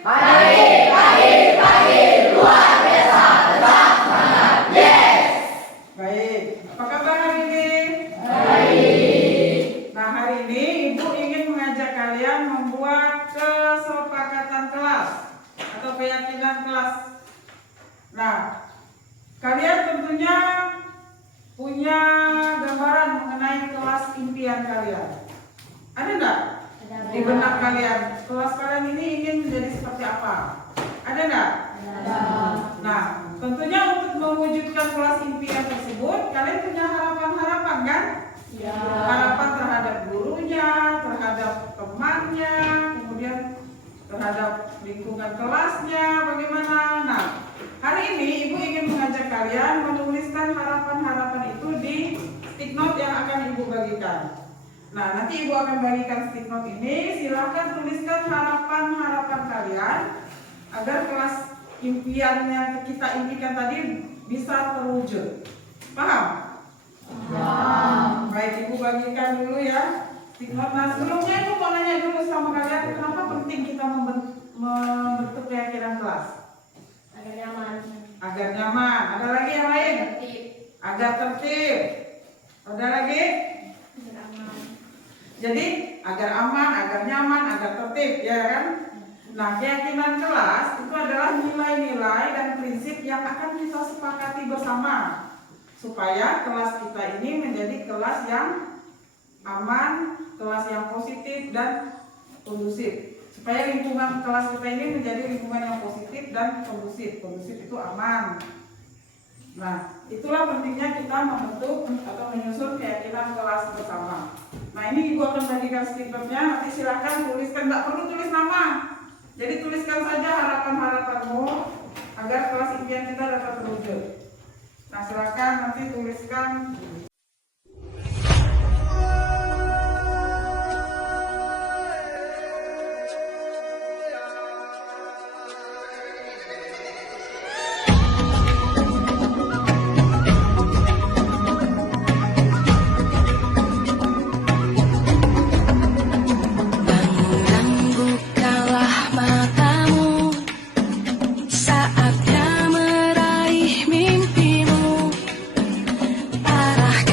Baik, baik, baik. Luar biasa. Tetap semangat. Yes. Baik. Apa kabar hari ini? Baik. Nah, hari ini Ibu ingin mengajak kalian membuat kesepakatan kelas atau keyakinan kelas. Nah, kalian tentunya punya gambaran mengenai kelas impian kalian. Ada nggak? Di benak kalian, kelas kalian ini ingin menjadi seperti apa? Ada nggak? Nah, tentunya untuk mewujudkan kelas impian tersebut, kalian punya harapan-harapan kan? Harapan terhadap gurunya, terhadap temannya, kemudian terhadap lingkungan kelasnya, bagaimana? Nah, hari ini Ibu ingin mengajak kalian menuliskan harapan-harapan itu di stick note yang akan Ibu bagikan. Nah, nanti Ibu akan bagikan stick note ini. Silahkan tuliskan harapan-harapan kalian agar kelas impian yang kita impikan tadi bisa terwujud. Paham? Baik, Ibu bagikan dulu ya stick note. Nah, sebelumnya Ibu mau nanya dulu sama kalian, kenapa penting kita membentuk keyakinan kelas? Agar nyaman. Agar nyaman. Ada lagi yang lain? Agar tertib. Ada lagi? Jadi agar aman, agar nyaman, agar tertib, ya kan? Nah, keyakinan kelas itu adalah nilai-nilai dan prinsip yang akan kita sepakati bersama supaya kelas kita ini menjadi kelas yang aman, kelas yang positif dan kondusif. Supaya lingkungan kelas kita ini menjadi lingkungan yang positif dan kondusif. Kondusif itu aman. Nah, itulah pentingnya kita membentuk atau menyusun keyakinan kelas bersama. Nah, ini Ibu akan bagikan stikernya. Nanti silakan tuliskan, nggak perlu tulis nama. Jadi tuliskan saja harapan-harapanmu agar kelas impian kita dapat terwujud. Nah, silakan nanti tuliskan. Saatnya meraih mimpimu, arahkan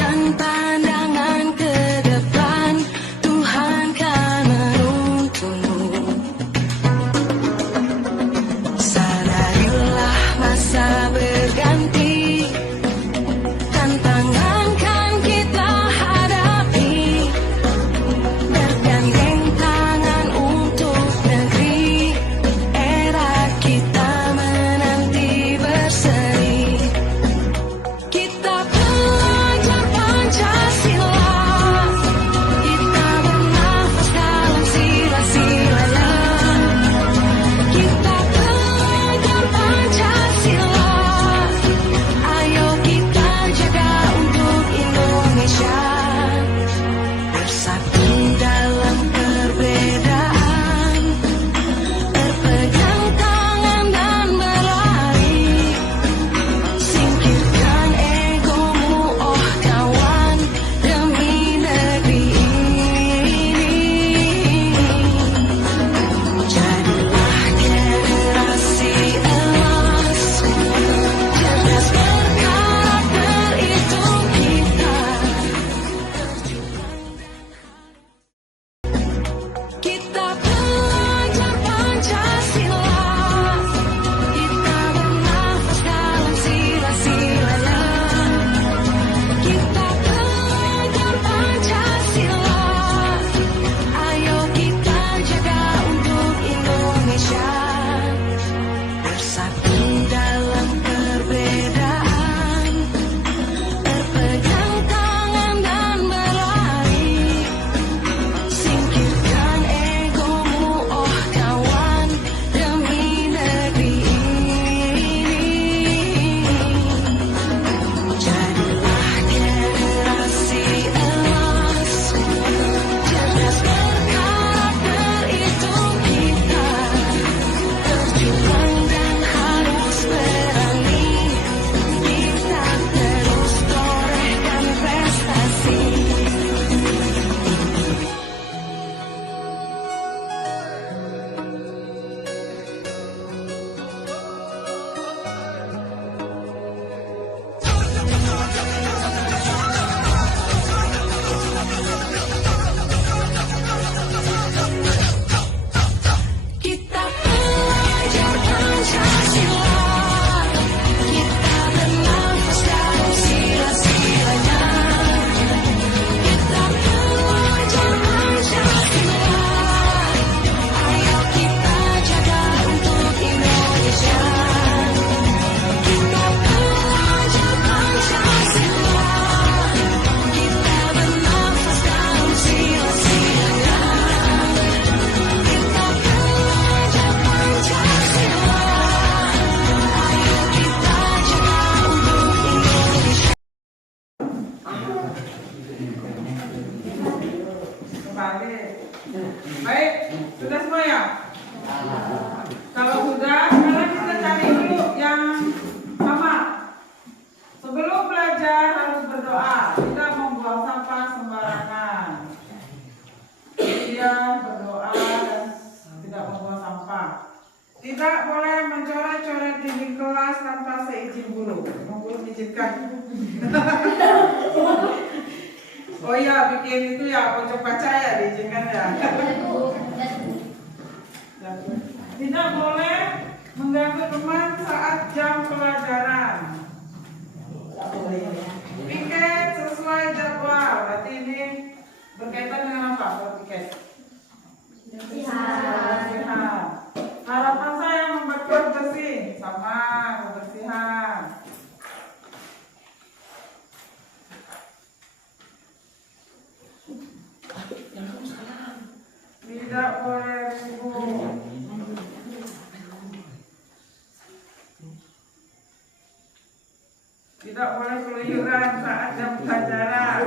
sampah. Tidak boleh mencoret-coret dinding kelas tanpa seizin guru. Guru izinkan. Oh iya, bikin itu ya, pojok baca ya, diizinkan ya. Tidak boleh mengganggu teman saat jam pelajaran. Piket sesuai jadwal. Berarti ini berkaitan dengan apa? Piket. Kebersihan. Harapan saya membuat kelas bersih, sama kebersihan. Tidak boleh ribut. Tidak boleh keluyuran saat jam pelajaran.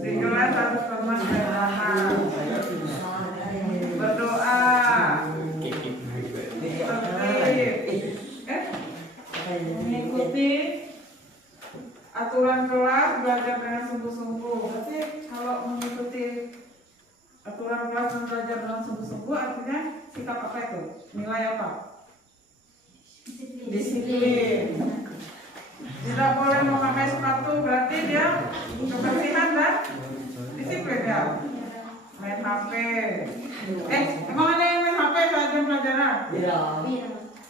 Di kelas harus teman dan ramah. Berdoa. Mengikuti aturan kelas, belajar dengan sungguh-sungguh. Berarti kalau mengikuti aturan kelas dan belajar dengan sungguh-sungguh artinya sikap apa itu? Nilai apa? Disiplin. Tidak boleh memakai sepatu, berarti dia kebersihan dan disiplin ya. Main HP. Emang ada yang main HP saat jam pelajaran?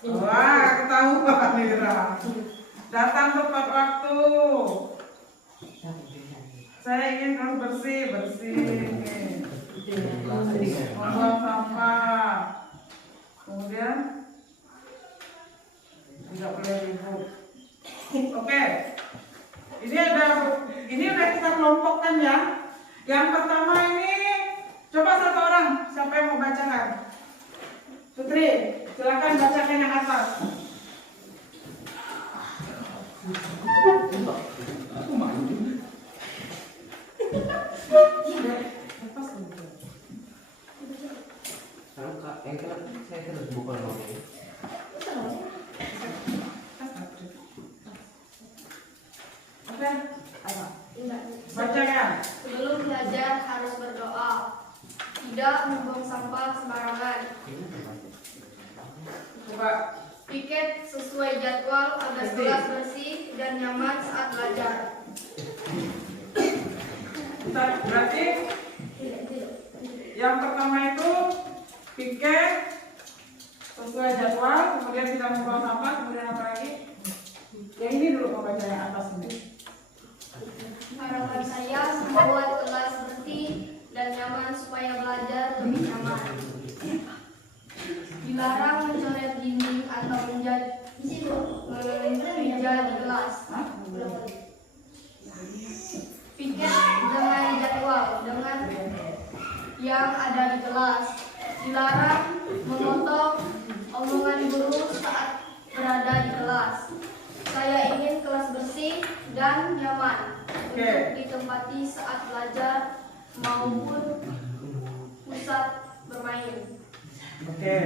Wah, ketahuan Mira. Datang tepat waktu. Saya ingin kamu bersih. Membuang sampah. Kemudian tidak boleh ribut. Oke. Ini udah kita kelompokkan ya. Yang pertama ini coba satu orang, siapa yang mau bacakan? Putri, silakan bacakan yang atas. Saya terus buka lagi. Oke, bacakan. Sebelum belajar harus berdoa. Tidak membuang sampah sembarangan. Coba. Piket sesuai jadwal agar kelas bersih dan nyaman saat belajar. Berarti yang pertama itu piket sesuai jadwal, kemudian tidak membuang sampah, kemudian apa lagi? Yang ini dulu mau baca yang atas ini. Harapan saya membuat kelas bersih dan nyaman supaya belajar lebih nyaman. Dilarang mencoret dinding atau menjadi kelas. Piket dengan jadwal dengan yang ada di kelas. Dilarang memotong omongan guru saat berada di kelas. Saya ingin kelas bersih dan nyaman untuk ditempati saat belajar maupun pusat bermain. Oke,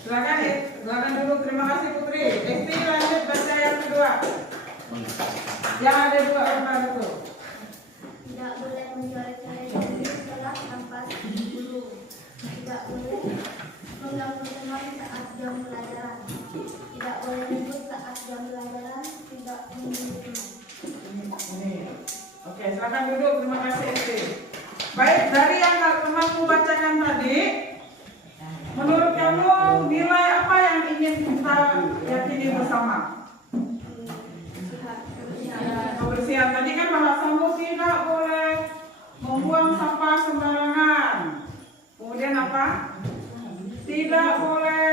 silakan dulu. Terima kasih Putri. Esti lanjut baca yang kedua. Yang ada dua orang itu. Tidak boleh mencoret-coret di kelas tanpa guru. Tidak boleh mengganggu teman saat jam pelajaran. Tidak boleh ribut saat jam pelajaran. Tidak mengganggu. Oke, silakan duduk. Terima kasih Esti. Baik, dari yang temanku bacakan tadi, menurut kamu nilai apa yang ingin kita yakini bersama? Kebersihan. Tadi kan bahasamu tidak boleh membuang sampah sembarangan. Kemudian apa? Tidak boleh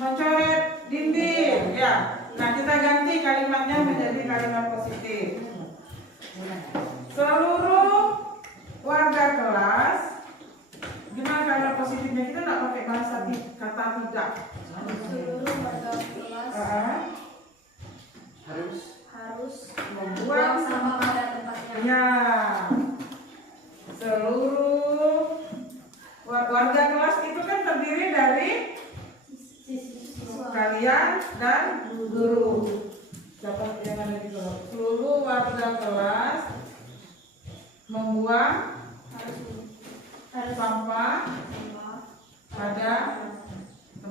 mencoret dinding. Ya. Nah, kita ganti kalimatnya menjadi kalimat positif. Seluruh warga kelas. Gimana kalimat positifnya? Kita nggak pakai bahasa kata tidak. Seluruh warga kelas harus membuang sampah pada tempatnya. Ya. Seluruh warga kelas itu kan terdiri dari kalian dan guru. Siapa yang ada di kelas? Seluruh warga kelas membuang sampah pada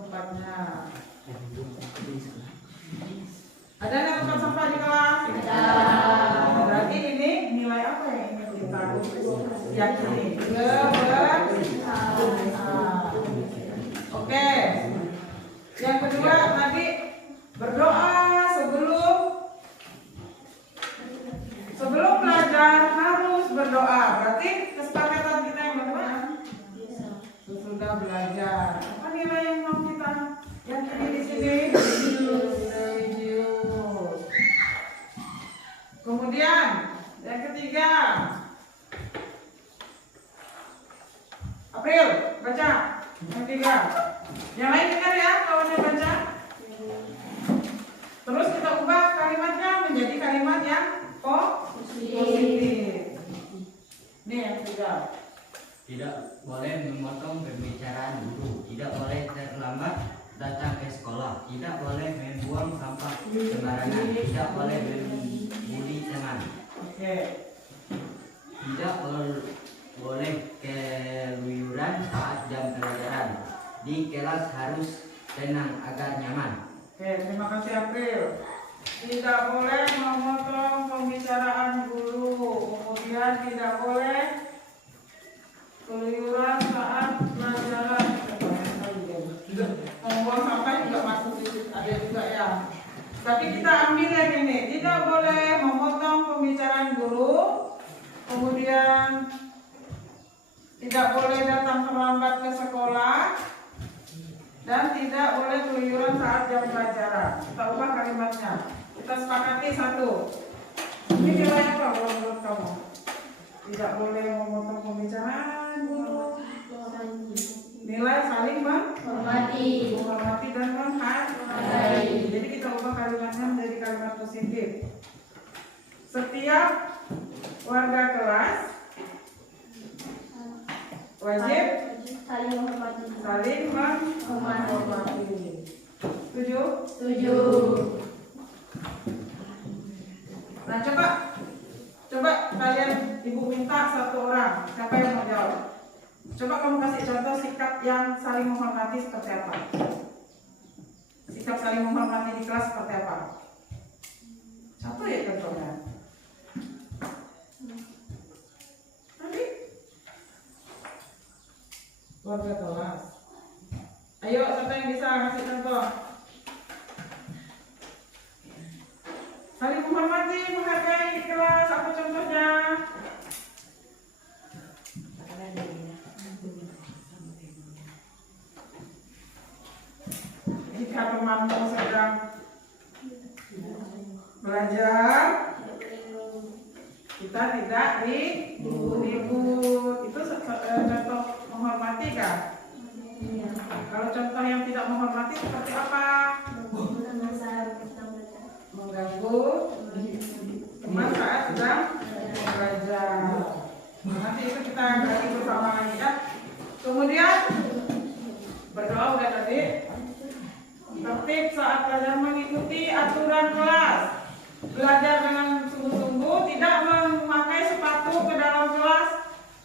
tempatnya. Ada nggak tempat sampah di kelas? Ada. Berarti ini nilai apa yang ingin kita yakini? Oke. Yang kedua tadi berdoa sebelum belajar harus berdoa. Berarti kesepakatan kita yang bagaimana? Sesudah belajar. Apa nilai yang mau kita yakini di sini? Religius. Kemudian yang ketiga, April baca yang ketiga. Yang lain dengar ya kawannya baca. Terus kita ubah kalimatnya menjadi kalimat yang positif. Ini yang ketiga. Tidak boleh memotong pembicaraan guru, tidak boleh terlambat datang ke sekolah, tidak boleh membuang sampah sembarangan, tidak boleh membuli teman, Oke. tidak boleh keluyuran saat jam pelajaran. Di kelas harus tenang agar nyaman. Oke, terima kasih April. Tidak boleh memotong pembicaraan guru, kemudian tidak boleh keluyuran saat pelajaran. Membuang sampah juga masuk di situ, ada juga ya. Tapi kita ambil yang ini, tidak boleh memotong pembicaraan guru, kemudian tidak boleh datang terlambat ke sekolah, dan tidak boleh keluyuran saat jam pelajaran. Kita ubah kalimatnya. Kita sepakati satu. Ini nilai apa menurut kamu? Tidak boleh memotong pembicaraan guru. Nilai saling menghormati dan menghargai. Jadi kita ubah kalimatnya menjadi kalimat positif. Setiap warga kelas wajib saling menghormati. Saling menghormati. Setuju? Setuju. Nah coba kalian ibu minta satu orang, siapa yang mau jawab? Coba kamu kasih contoh sikap yang saling menghormati seperti apa? Sikap saling menghormati di kelas seperti apa? Satu ya contohnya. Tadi warga kelas. Ayo, siapa yang bisa ngasih contoh? Saling menghormati, menghargai di kelas, apa contohnya? Jika temanmu sedang belajar, kita tidak ribut. Itu contoh menghormati kan? Kalau contoh yang tidak menghormati seperti apa? Mengganggu teman saat sedang belajar. Nanti itu kita gali bersama lagi ya. Kemudian berdoa udah tadi. Tertib saat belajar, mengikuti aturan kelas. Belajar dengan sungguh-sungguh, tidak memakai sepatu ke dalam kelas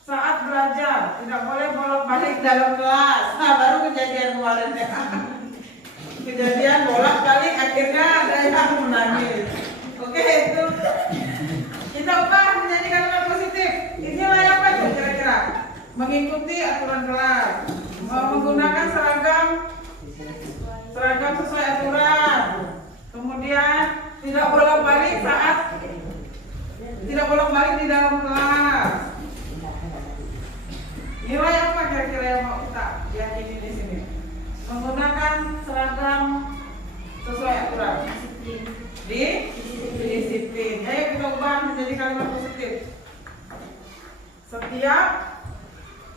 saat belajar. Tidak boleh bolak-balik dalam kelas. Nah, baru kejadian kemarin ya. Kejadian bolak-balik akhirnya ada yang menangis. Oke, itu kita ubah menjadi kalimat positif. Inilah apa itu kira-kira? Mengikuti aturan kelas, menggunakan seragam sesuai aturan. Kemudian tidak bolak-balik di dalam kelas. Nilai apa kira-kira yang mau kita yakini di sini? Menggunakan seragam sesuai aturan. Disiplin. Ayo kita ubah menjadi kalimat positif. Setiap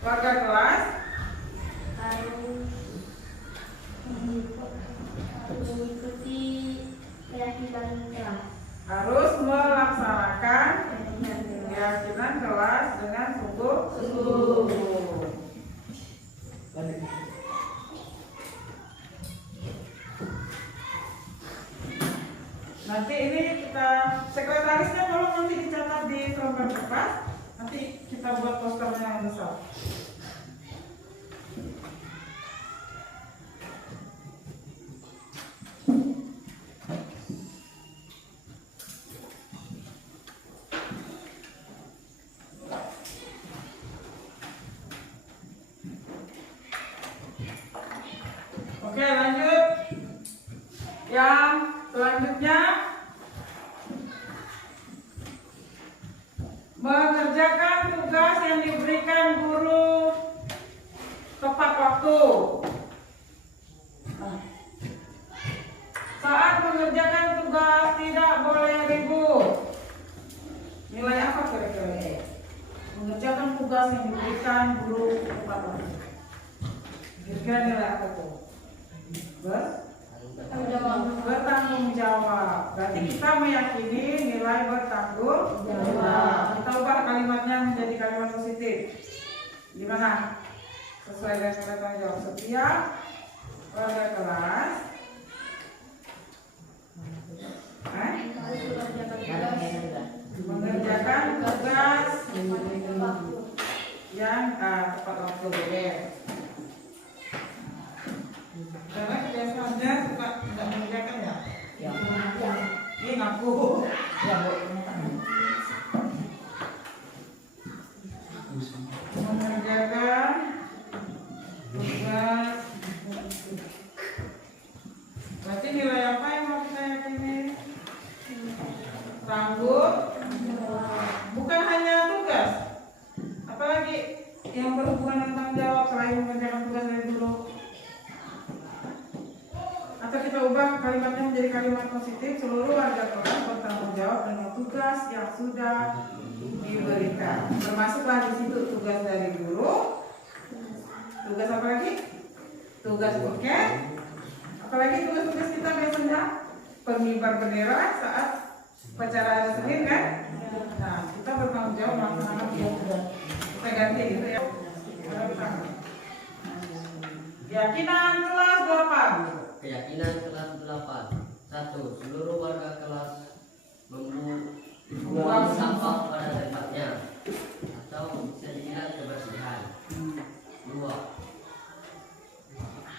warga kelas harus mengikuti keyakinan kelas. Harus melaksanakan keyakinan kelas dengan sungguh-sungguh. Nanti ini kita sekretarisnya tolong nanti dicatat di lembar kertas. Nanti kita buat posternya yang besar. Yang selanjutnya mengerjakan tugas yang diberikan guru tepat waktu. Saat mengerjakan tugas tidak boleh ribut. Nilai apa kira-kira? Mengerjakan tugas yang diberikan guru tepat waktu. Kira-kira nilai apa tuh? Bertanggung jawab. Berarti kita meyakini nilai bertanggung jawab. Kita ubah kalimatnya menjadi kalimat positif. Gimana? Sesuai dengan tanggung jawab. Setiap warga kelas mengerjakan tugas yang tepat waktu. Karena kebiasaannya suka tidak mengerjakan ya. Ini ngaku. Mengerjakan tugas. Berarti nilai apa yang mau kita yakini? Tanggung. Bukan hanya tugas, apalagi yang berhubungan dengan tanggung jawab selain mengerjakan tugas dari dulu. Atau kita ubah kalimatnya menjadi kalimat positif. Seluruh warga kelas bertanggung jawab dengan tugas yang sudah diberikan. Termasuklah di situ tugas dari guru. Tugas apa lagi? Tugas piket. Apalagi tugas-tugas kita biasanya pengibar bendera saat upacara Senin kan? Nah, kita bertanggung jawab melaksanakan tugas. Kita ganti gitu ya. Keyakinan kelas 8. Keyakinan kelas 8. 1. Seluruh warga kelas membuang sampah pada tempatnya atau bisa dibilang kebersihan. 2.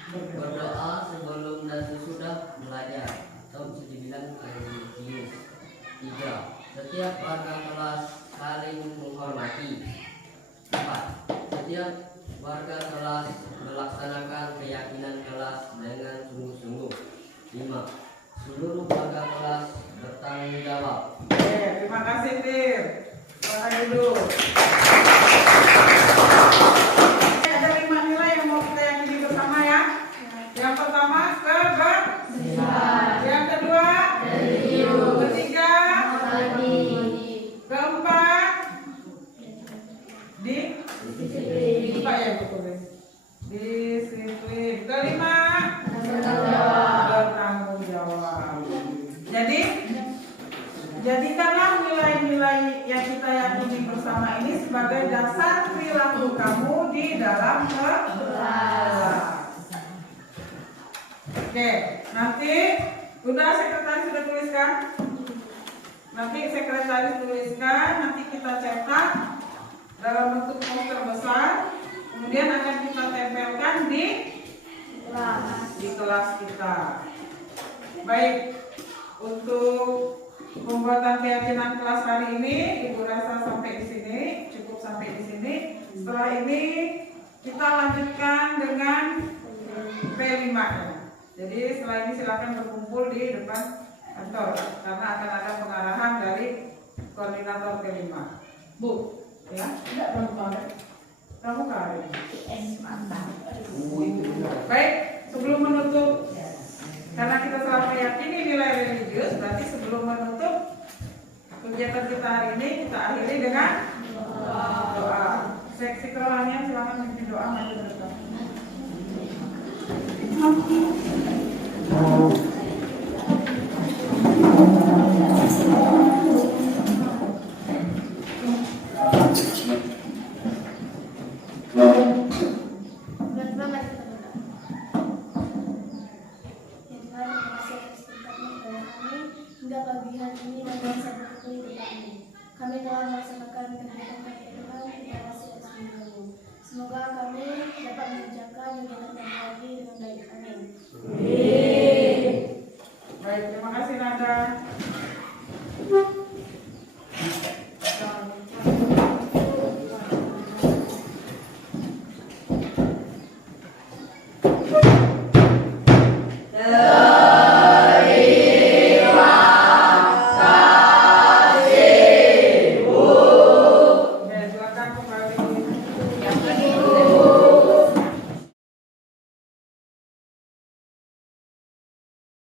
Berdoa sebelum dan sesudah belajar atau bisa dibilang religius. 3. Setiap warga kelas saling menghormati. 4. Setiap warga kelas melaksanakan keyakinan kelas dengan sungguh-sungguh. 5. Seluruh warga kelas bertanggung jawab. Oke, terima kasih Tir. Silahkan dulu. Ada 5 nilai yang mau kita yakini bersama ya. Yang pertama kebersihan. Yang kedua religius. Ketiga keempat disiplin. Ya betul. Disiplin. Kelima bertanggung jawab. Jadi jadikanlah nilai-nilai yang kita yakini bersama ini sebagai dasar perilaku kamu di dalam kelas. Oke, nanti udah sekretaris sudah tuliskan. Nanti sekretaris tuliskan, nanti kita cetak dalam bentuk poster besar. Kemudian akan kita tempelkan di kelas kita. Baik, untuk pembuatan keyakinan kelas hari ini Ibu rasa sampai di sini, cukup sampai di sini. Setelah ini kita lanjutkan dengan P5 -nya. Jadi setelah ini silakan berkumpul di depan kantor karena akan ada pengarahan dari koordinator P5. Bu, ya? Tidak kamu kali. Baik, sebelum menutup, karena kita telah meyakini nilai religius, berarti sebelum menutup kegiatan kita hari ini kita akhiri dengan doa. Seksi kerohanian silakan memimpin doa maju ke depan.